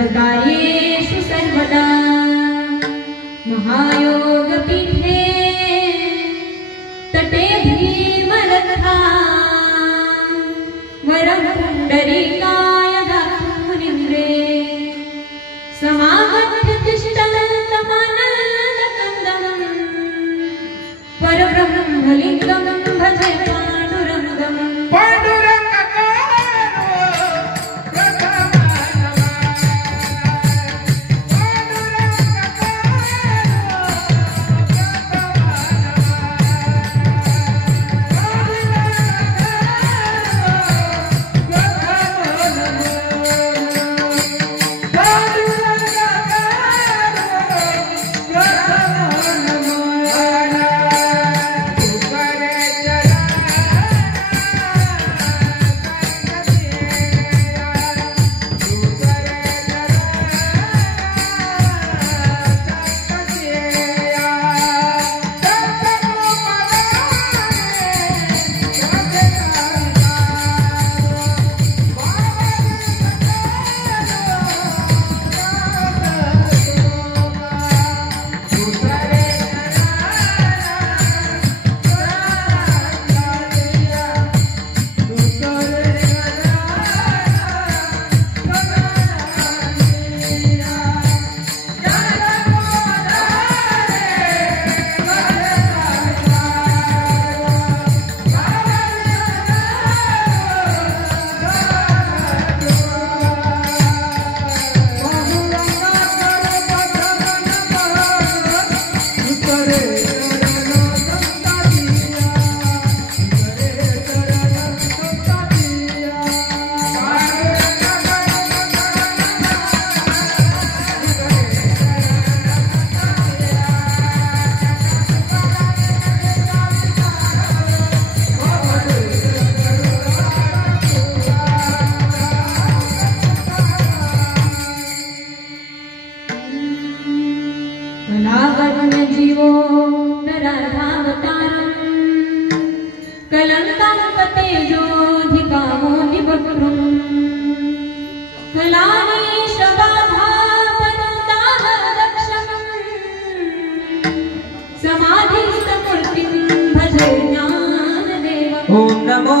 सर्वकार्येषु सर्वदा महायोगपीठे तटे भीमरथा वरं पुण्डरीकाय मुनिन्द्रे समागत्य तिष्ठन्तमानन्दकन्दम् परब्रह्मलिङ्गं भजे पाण्डुरङ्गम् जीवो नराधावतारम् कलङ्काङ्कतेजोऽधिकामो निवक्त्रम् कलानीशबाधापनुताः दक्षम् समाधिस्थमूर्तिं भजे ज्ञानदेवम्। ॐ नमो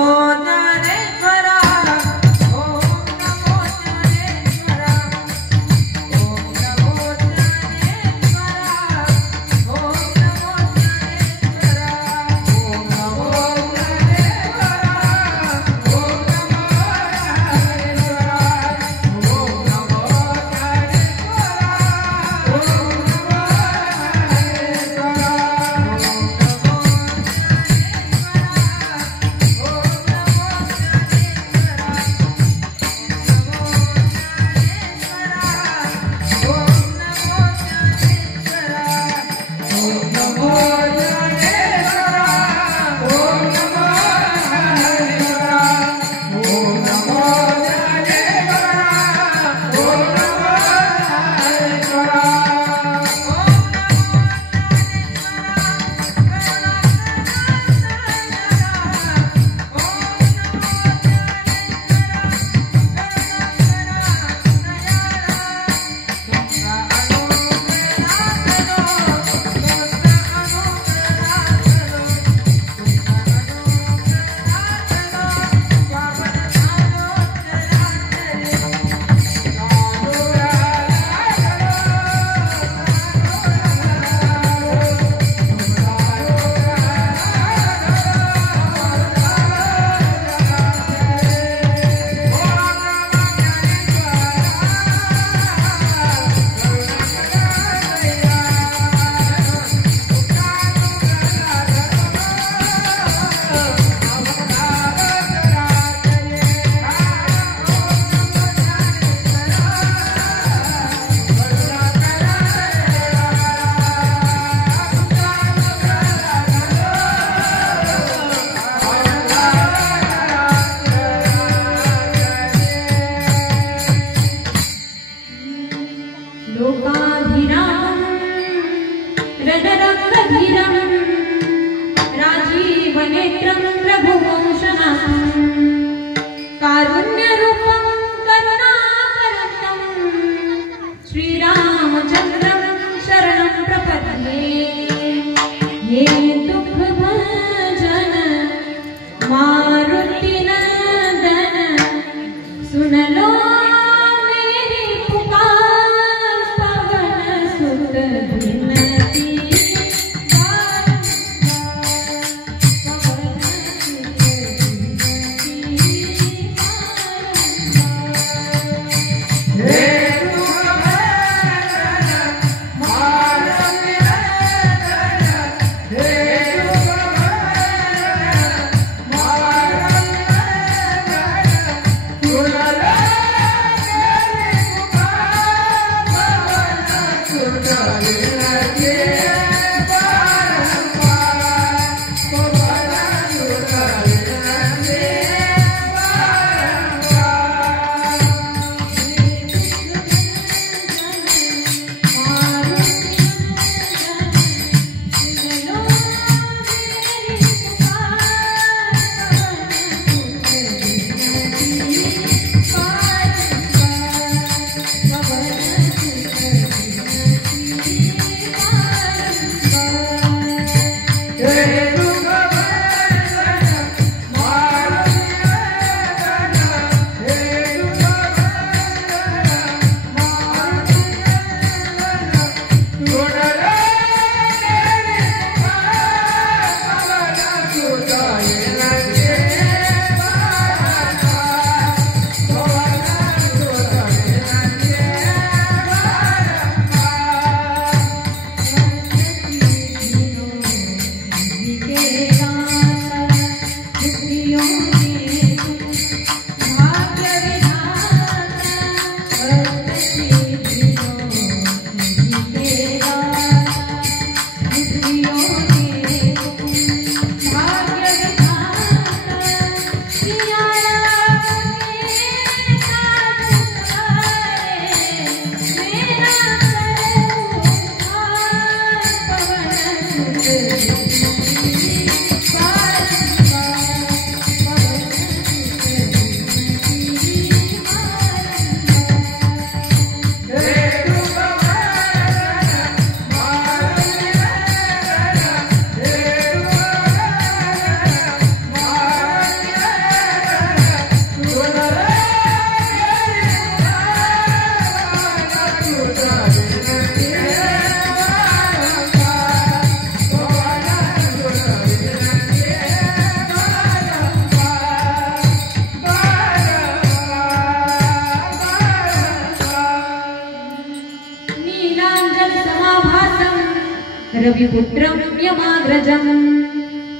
रविपुत्रं यमाग्रजं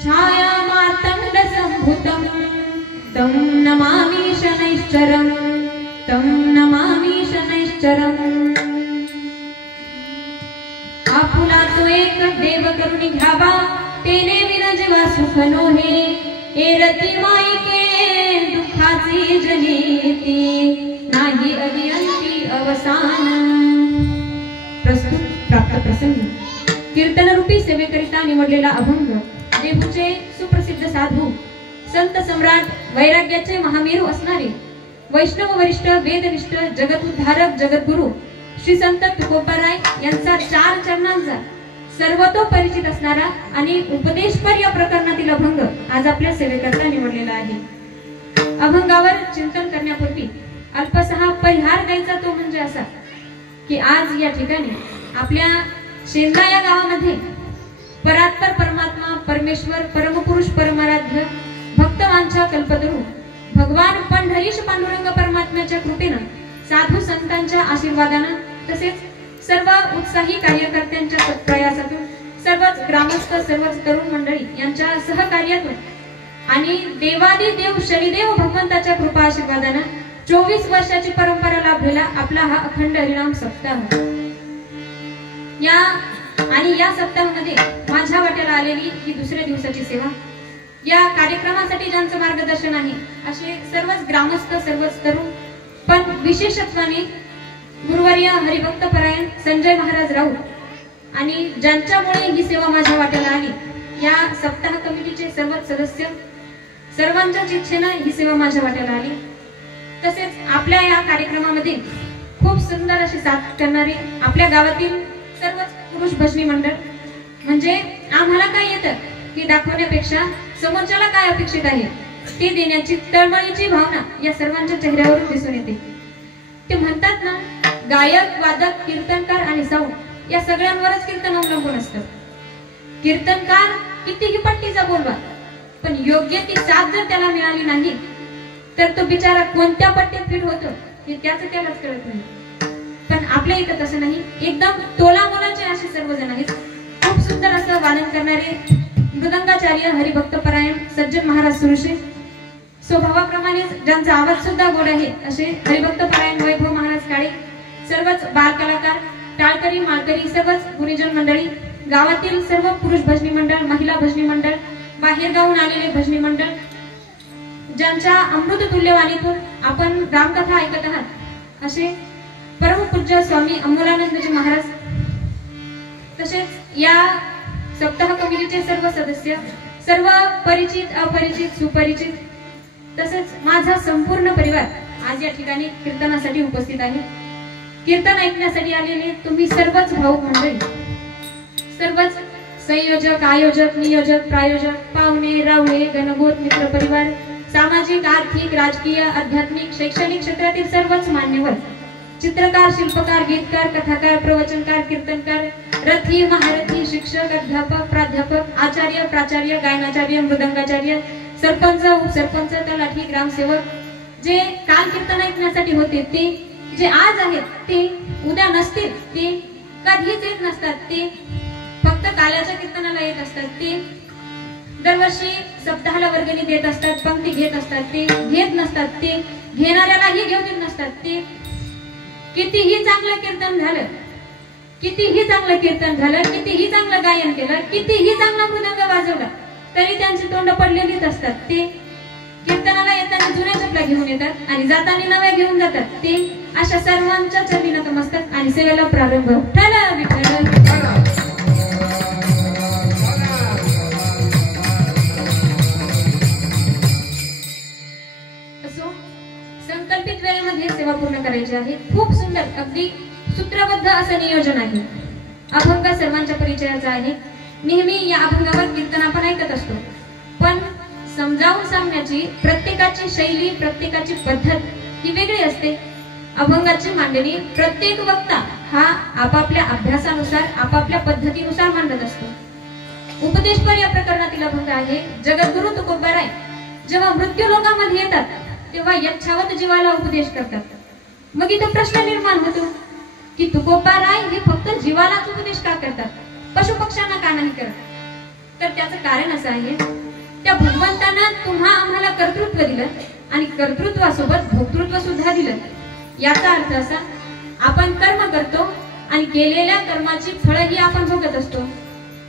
छायामार्तण्डसम्भुतं तं नमामि शनैश्चरं तं नमामि शनैश्चरम् आपुला तो एक देव करुणी घ्यावा तेने विना जीवा सुख नोहे एरती माईके दुःखाची जनेती नाही अदियंती अवसान। प्रस्तुत प्राप्त प्रसंगी कीर्तन रूपी सेवेकरिता निवडलेला अभंग देहूचे सुप्रसिद्ध साधू संत सम्राट वैराग्याचे महामेरू असणारे वैष्णव वरिष्ठ वेदनिष्ठ जगदुद्धारक जगद्गुरु श्री संत तुकोबाराय यांचा 4 चरणांचा सर्वतोपरिचित असणारा आणि उपदेशपर या प्रकरणातील अभंग आज आपल्या सेवेकरता निवडलेला आहे। अभंगावर चिंतन करण्यापूर्वी अल्पसहा परिहार द्यायचा तो म्हणजे असा की आज या ठिकाणी आपल्या शेंदा या गावामध्ये परात्पर परमात्मा परमेश्वर परमपुरुष परमाराध्य भक्तवांच्या कल्पतरू भगवान पंढरीश पांडुरंग परमात्म्याच्या कृपेनं साधू संतांच्या आशीर्वादानं तसेच सर्व उत्साही कार्यकर्त्यांच्या सत्प्रयासातून सर्वच ग्रामस्थ सर्वच तरुण मंडळी यांच्या सहकार्यातून आणि देवादी देव शनिदेव भगवंताच्या कृपा आशीर्वादानं 24 वर्षाची परंपरा लाभलेला आपला हा अखंड हरिनाम सप्ताह या सप्ताहामध्ये माझ्या वाट्याला आलेली ही दुसऱ्या दिवसाची सेवा या कार्यक्रमासाठी ज्यांचं मार्गदर्शन आहे असे सर्वच ग्रामस्थ सर्वच तरुण पण विशेषत्वाने गुरुवर्य हरिभक्त परायण संजय महाराज राऊत आणि ज्यांच्यामुळे ही सेवा माझ्या वाट्याला आली या सप्ताह कमिटीचे सर्वच सदस्य सर्वांच्याच इच्छेने ही सेवा माझ्या वाट्याला आली। तसेच आपल्या या कार्यक्रमामध्ये खूप सुंदर अशी साथ करणारे आपल्या गावातील सर्वच पुरुष भजनी मंडळ म्हणजे आम्हाला काय येतं की दाखवण्यापेक्षा समोरच्याला काय अपेक्षित आहे ते देण्याची तळमळीची भावना या सर्वांच्या चेहऱ्यावरून दिसून येते। ते म्हणतात ना गायक वादक कीर्तनकार आणि साऊंड या सगळ्यांवरच कीर्तन अवलंबून असतं। कीर्तनकार कितीही पट्टीचा बोलवा पण योग्य ती साथ जर त्याला मिळाली नाही तर तो बिचारा कोणत्या पट्टीत फिट होतो हे त्यालाच कळत नाही। पण आपल्या इथं तसं नाही एकदम तोला मोलाचे असे सर्वजण आहेत। खूप सुंदर असं वादन करणारे मृदंगाचार्य हरिभक्त परायण सज्जन महाराज सुरुशे स्वभावाप्रमाणे ज्यांचा आवाज सुद्धा गोड आहे असे हरिभक्त परायण वैभव महाराज काळे सर्वच बाल कलाकार टाळकरी माळकरी सर्वच गुणीजन मंडळी गावातील सर्व पुरुष भजनी मंडळ महिला भजनी मंडळ बाहेर गावून आलेले भजनी मंडळ ज्यांच्या अमृत तुल्य वाणीतून आपण रामकथा ऐकत आहात असे परमपूज्य स्वामी अमोलानंदजी महाराज तसेच या सप्ताह कमिटीचे सर्व सदस्य सर्व परिचित अपरिचित सुपरिचित तसेच माझा संपूर्ण परिवार आज या ठिकाणी कीर्तनासाठी उपस्थित आहे। कीर्तन ऐकण्यासाठी आलेले तुम्ही सर्वच भाऊ मंडळी सर्वच संयोजक आयोजक नियोजक प्रायोजक पाहुणे रावळे गणगोत मित्र परिवार सामाजिक आर्थिक राजकीय आध्यात्मिक शैक्षणिक क्षेत्रातील सर्वच मान्यवर चित्रकार शिल्पकार गीतकार कथाकार प्रवचनकार कीर्तनकार रथी महारथी शिक्षक अध्यापक प्राध्यापक आचार्य प्राचार्य गायनाचार्य मृदंगाचार्य सरपंच उपसरपंच तलाठी ग्रामसेवक जे काल कीर्तन ऐकण्यासाठी होते ते जे आज आहेत ते उद्या नसतील ते कधीच येत नसतात ते फक्त काल्याच्या कीर्तनाला येत असतात ते दरवर्षी सप्ताहाला वर्गणी देत असतात पंक्ती घेत असतात ते घेत नसतात ते घेणाऱ्यालाही घेऊ देत नसतात ते कितीही चांगलं कीर्तन झालं कितीही चांगलं गायन केलं कितीही चांगला मृदंग वाजवला तरी त्यांची तोंड पडलेलीच असतात ते कीर्तनाला येताना जुन्या चपला घेऊन येतात आणि जाताना नव्या घेऊन जातात ते अशा सर्वांच्या चरणी नतमस्तक आणि सेवेला प्रारंभ ठला विठ्ठल संकल्पित वेळेमध्ये सेवा पूर्ण करायची आहे। खूप सुंदर अगदी सूत्रबद्ध असं नियोजन आहे। अभंग सर्वांच्या परिचयाचा आहे। नेहमी या अभंगावर कीर्तन आपण ऐकत असतो पण समजावून सांगण्याची प्रत्येकाची शैली प्रत्येकाची पद्धत ही वेगळी असते। अभंगाची मांडणी प्रत्येक वक्ता हा आपापल्या अभ्यासानुसार आपापल्या पद्धतीनुसार मांडत असतो। उपदेशपर या प्रकरणातील अभंग आहे। जगद्गुरु तुकोबाराय जेव्हा मृत्यू लोकांमध्ये येतात तेव्हा यच्छावत जीवाला उपदेश करतात। मग इथे प्रश्न निर्माण होतो की तुकोबाराय हे फक्त जीवालाच उपदेश का करतात पशु पक्ष्यांना का नाही करत? तर त्याचं कारण असं आहे, त्या भगवंतानं तुम्हा आम्हाला कर्तृत्व दिलं आणि कर्तृत्वासोबत भोक्तृत्व सुद्धा दिलं. याचा अर्थ असा, आपण कर्म करतो आणि केलेल्या कर्माची फळंही आपण भोगत असतो.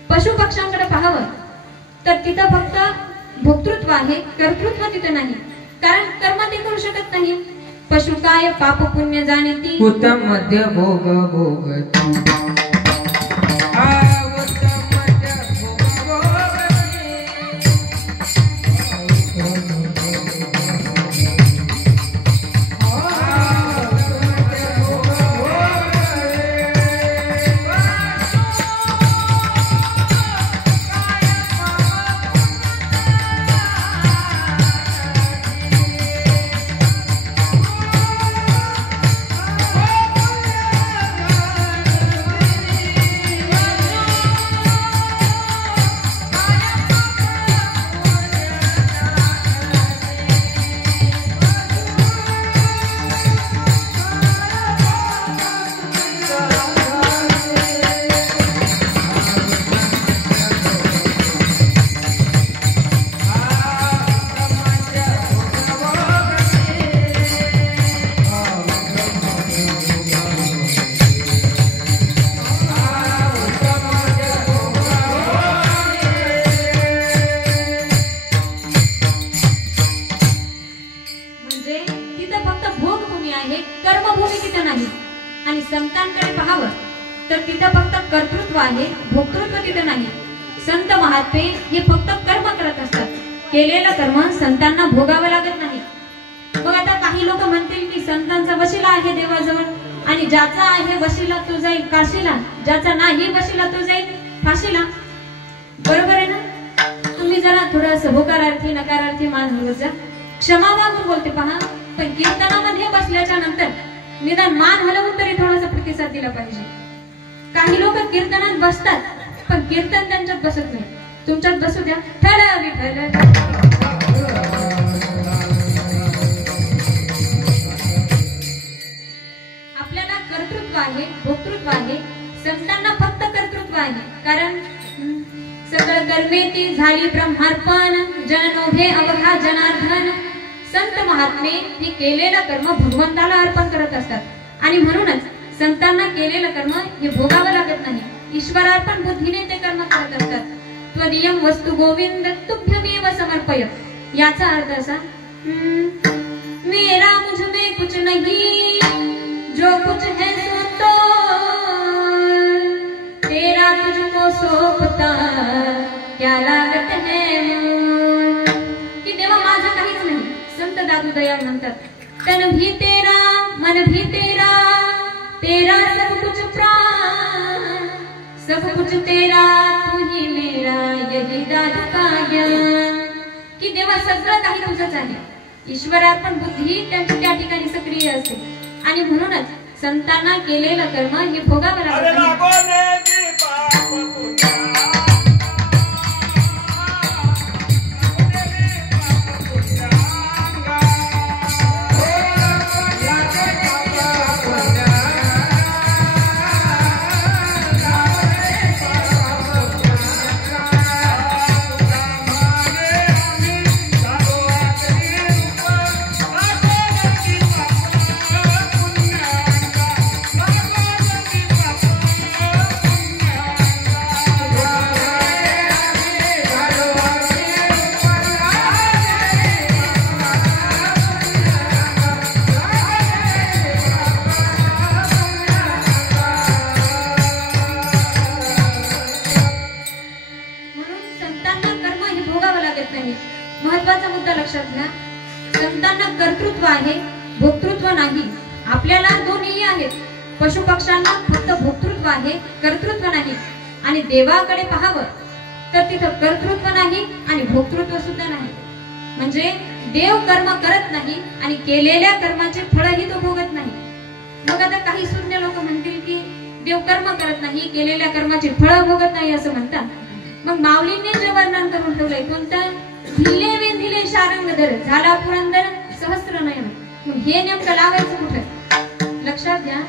पशु पक्ष्यांकडे पाहावं तर तिथं फक्त भोक्तृत्व आहे, कर्तृत्व तिथं नाही. कारण कर्म ते करू शकत नाही. पशु काय पाप पुण्य जाणती, उत्तम मध्य भोग भोगती. संतांकडे पाहावं तर तिथं फक्त कर्तृत्व आहे, भोक्तृत्व तिथं नाही. संत महात्मे हे फक्त कर्म करत असतात. केलेलं कर्म संतांना भोगावं लागत नाही. मग आता काही लोक म्हणतील की संतांचा वशिला आहे देवाजवळ आणि ज्याचा आहे वशिला तो जाईल काशीला, ज्याचा नाही वशिला तो जाईल फाशीला. बरोबर आहे ना? तुम्ही जरा थोडंसं होकारार्थी नकारार्थी मान हलवत जा. क्षमा मागून बोलते पहा, पण कीर्तनामध्ये बसल्याच्या नंतर निदान मान हलवून तरी थोडासा प्रतिसाद दिला पाहिजे. काही लोक कीर्तनात बसतात पण कीर्तन त्यांच्यात बसत नाही. तुमच्यात बसू द्या. ठळ विठ्ठल. आपल्याला कर्तृत्व आहे, भोक्तृत्व आहे. संतांना फक्त कर्तृत्व आहे. कारण सकळ कर्मेती झाली ब्रह्मार्पण, जननोभे अवघा जनार्दन. संत महात्मे हे केलेलं कर्म भगवंताला अर्पण करत असतात आणि म्हणूनच संतांना केलेलं कर्म हे भोगावं लागत नाही. ईश्वरार्पण बुद्धीने ते कर्म करत असतात. त्वदीयं वस्तु गोविंद तुभ्यमेव समर्पय. याचा अर्थ असा, मेरा मुझ में कुछ नहीं, जो कुछ है सो तो तेरा तुझको सौंपता, क्या लागत है की देवा माझं काहीच नाही. संत दादू दयाळ म्हणतात, तन भी तेरा मन भी तेरा, तेरा सब कुछ प्राण, सब कुछ तेरा तू ही मेरा, यही दादू का ज्ञान. की देवा सगळं काही तुझंच आहे. ईश्वरार्पण बुद्धी त्यांची त्या ठिकाणी सक्रिय असते आणि म्हणूनच संतांना केलेलं कर्म हे भोगावं लागतं. महत्वाचा मुद्दा लक्षात घ्या. संतांना कर्तृत्व आहे, भोक्तृत्व नाही. आपल्याला दोन्ही आहेत. पशु पक्ष्यांना फक्त भोक्तृत्व आहे, कर्तृत्व नाही. आणि देवाकडे पाहावं तर तिथं कर्तृत्व नाही आणि भोक्तृत्व सुद्धा नाही. म्हणजे देव कर्म करत नाही आणि केलेल्या कर्माचे फळही तो भोगत नाही. मग आता काही शून्य लोक म्हणतील की देव कर्म करत नाही, केलेल्या कर्माचे फळ भोगत नाही असं म्हणतात. मग माऊलींनी जे वर्णन करून ठेवलंय कोणतं, धिले वेंधिले शारंगधर झाला पुरंदर सहस्र नयन. हे नेमकं लावायचं कुठे? लक्षात घ्या.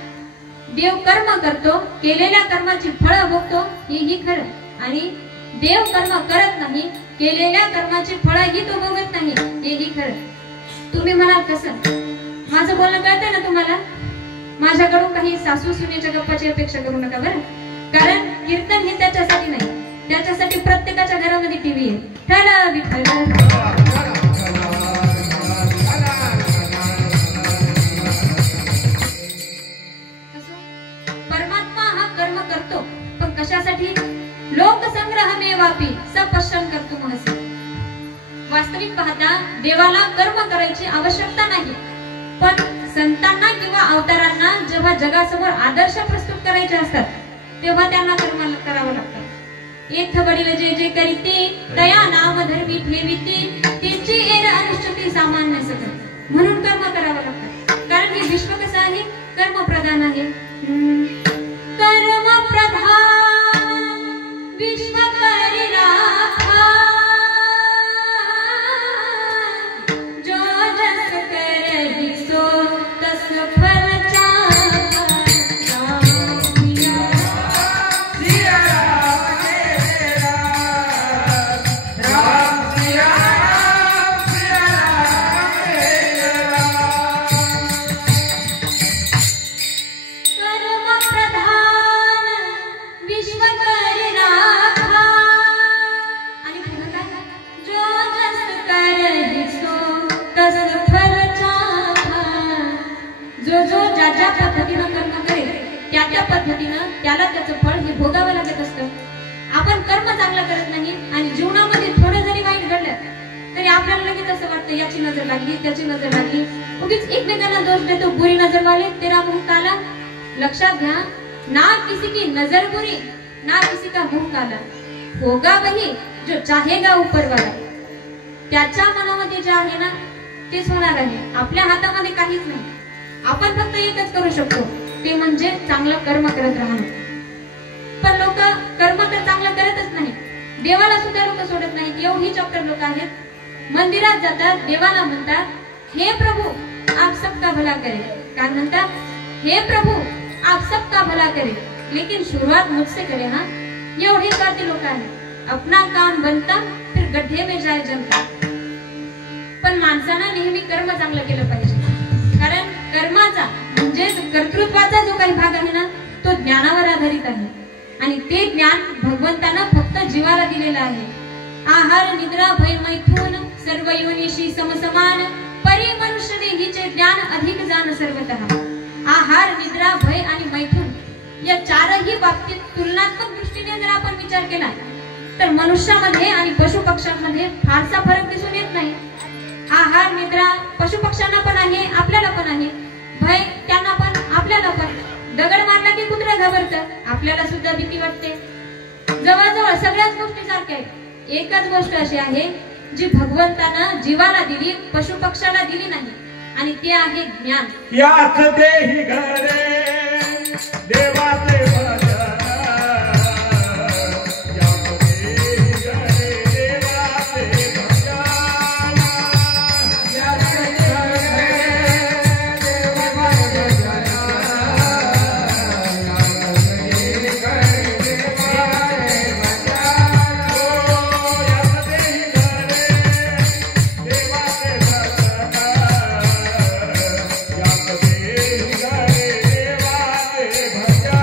देव कर्म करतो, केलेल्या कर्माची फळं भोगतो, हेही खरं. आणि देव कर्म करत नाही, केलेल्या कर्माची फळंही तो भोगत नाही, हेही खरं. तुम्ही म्हणाल कसं? माझं बोलणं कळतंय ना तुम्हाला? माझ्याकडून काही सासू सुनेच्या गप्पाची अपेक्षा करू नका बरं. कारण कीर्तन हे त्याच्यासाठी नाही, त्याच्यासाठी प्रत्येकाच्या घरामध्ये टीव्ही आहे. ठला विठ्ठल. परमात्मा हा कर्म करतो, पण कशासाठी? लोकसंग्रह में वापी सपश्चन करतो महसी. वास्तविक पाहता देवाला कर्म करायची आवश्यकता नाही, पण संतांना किंवा अवतारांना जेव्हा जगासमोर आदर्श प्रस्तुत करायचे असतात तेव्हा त्यांना कर्म करावं लागतं. एक वडील जे जे करीती तया नाम धर्मी ठेविती, तिची एर अनुष्ठती सामान्य सकल. म्हणून कर्म करावं लागतं, कारण हे विश्व कसं आहे? कर्म प्रधान आहे. कर्म प्रधान विश्व करी राखा, जो जस करहि सो तस फल चाखा. ज्या पद्धतीनं कर्म करेल त्या त्या पद्धतीनं त्याला त्याचं फळ हे भोगावं लागत असतं. आपण कर्म चांगलं करत नाही आणि जीवनामध्ये थोडं जरी वाईट घडलं तरी आपल्याला लगेच असं वाटतं याची नजर लागली, त्याची नजर लागली, उगीच एकमेकांना दोष देतो. बुरी नजर वाले तेरा मुंह काला. लक्षात घ्या, ना किसी की नजर बुरी ना किसी का मुंह काला, होगा वही जो चाहेगा ऊपर वाला. त्याच्या मनामध्ये जे आहे ना तेच होणार आहे. आपल्या हातामध्ये काहीच नाही. आपण फक्त एकच करू शकतो, ते म्हणजे चांगलं कर्म करत राहणं. पण लोक कर्म तर चांगलं करतच नाही, देवाला सुद्धा लोक सोडत नाहीत. एवढी चॉप्टर लोक आहेत, मंदिरात जातात, देवाला म्हणतात हे प्रभू आप सबका भला करे. काय म्हणतात? हे प्रभू आप सबका भला करे, लेकिन शुरुआत मुझसे करे. हा, एवढी स्वार्थी लोक आहेत. अपना काम बनता फिर गड्ढे में जाए जनता. पण माणसानं नेहमी कर्म चांगलं केलं पाहिजे, कारण कर्माचा म्हणजे कर्तृत्वाचा जो काही भाग आहे ना तो ज्ञानावर आधारित आहे, आणि ते ज्ञान भगवंतानं फक्त जीवाला दिलेलं आहे. आहार निद्रा भय मैथून सर्व योनिशी समसमान, परी मनुष्य देहीचे ज्ञान अधिक जाण सर्वतः. आहार निद्रा भय आणि मैथून या चारही बाबतीत तुलनात्मक दृष्टीने जर आपण विचार केला तर मनुष्यामध्ये आणि पशु पक्ष्यांमध्ये फारसा फरक दिसून येत नाही. आहार निद्रा पशु पक्ष्यांना पण आहे, आपल्याला पण आहे. भय त्यांना पण, आपल्याला पण. दगड मारला की कुत्रा घाबरतं, आपल्याला सुद्धा भीती वाटते. जवळजवळ सगळ्याच गोष्टी सारख्या आहेत. एकच गोष्ट अशी आहे जी भगवंतानं जीवाला दिली, पशु पक्षाला दिली नाही, आणि ते आहे ज्ञान. याच देही घरे देवाचे भजन, याच देही घरे देवाचे भजन, याच घरे देवाचे भजन, याच देही घरे देवाचे भजन, ओ याच देही घरे देवाचे भजन, याच देही घरे देवाचे भजन.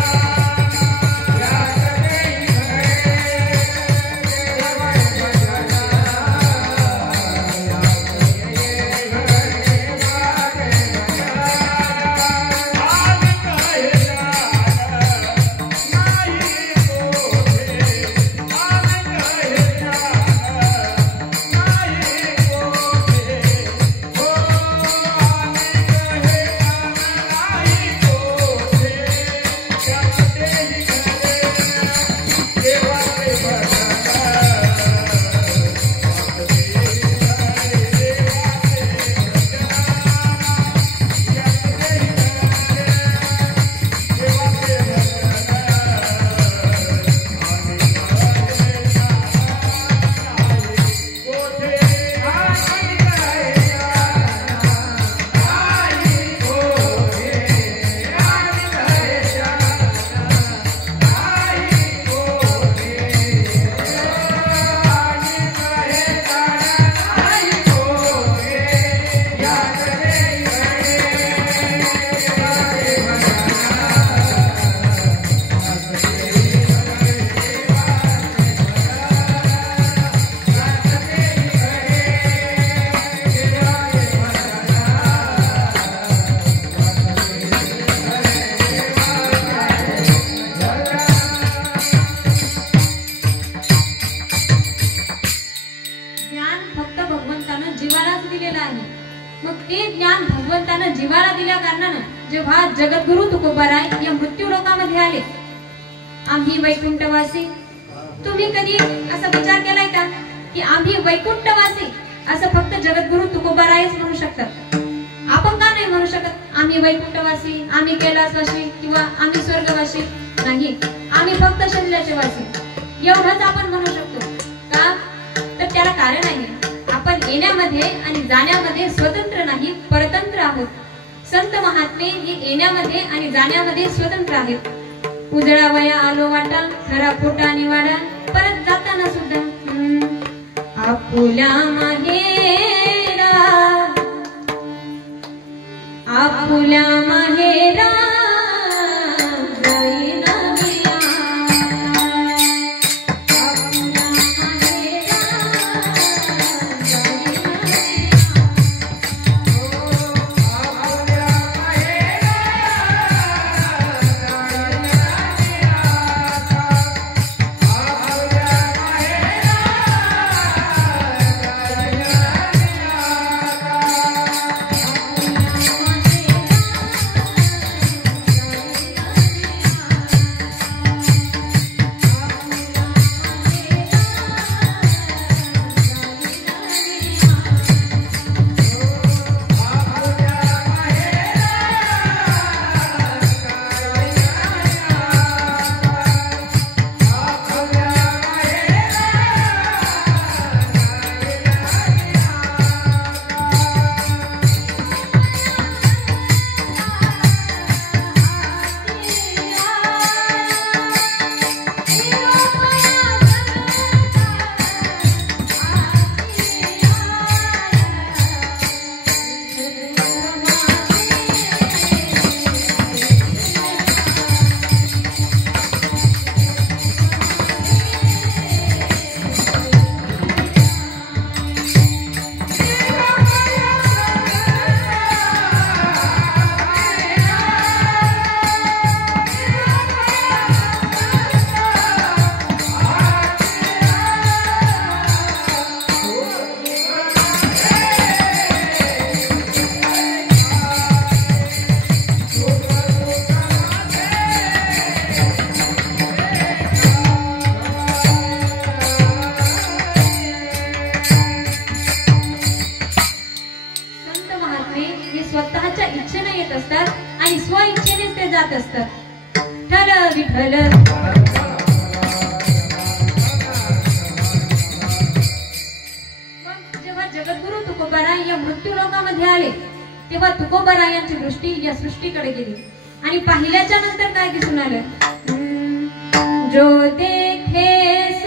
ते ज्ञान भगवंतानं जीवाला दिल्या कारणानं जेव्हा जगद्गुरु तुकोबाराय या मृत्यू लोकामध्ये आले, आम्ही वैकुंठवासी, तुम्ही कधी असा विचार केलाय का की आम्ही वैकुंठवासी असं फक्त जगद्गुरु तुकोबारायच म्हणू शकतात? आपण का नाही म्हणू शकत आम्ही वैकुंठवासी, आम्ही कैलासवासी किंवा आम्ही स्वर्गवासी? नाही, आम्ही फक्त शरीराचे वासी एवढंच आपण म्हणू शकतो. का तर त्याला कारण आहे, आपण येण्यामध्ये आणि जाण्यामध्ये स्वतंत्र नाही, परतंत्र आहोत. संत महात्मे हे येण्यामध्ये आणि जाण्यामध्ये स्वतंत्र आहेत. उजळावया आलो वाटा, खरा पोटा निवाडा, परत जाताना सुद्धा आपुल्या माहेरा, आपुल्या माहेरा तेव्हा तुकोबारायांची दृष्टी या सृष्टीकडे गेली आणि पाहिल्याच्या नंतर काय दिसून आलं? जो देखे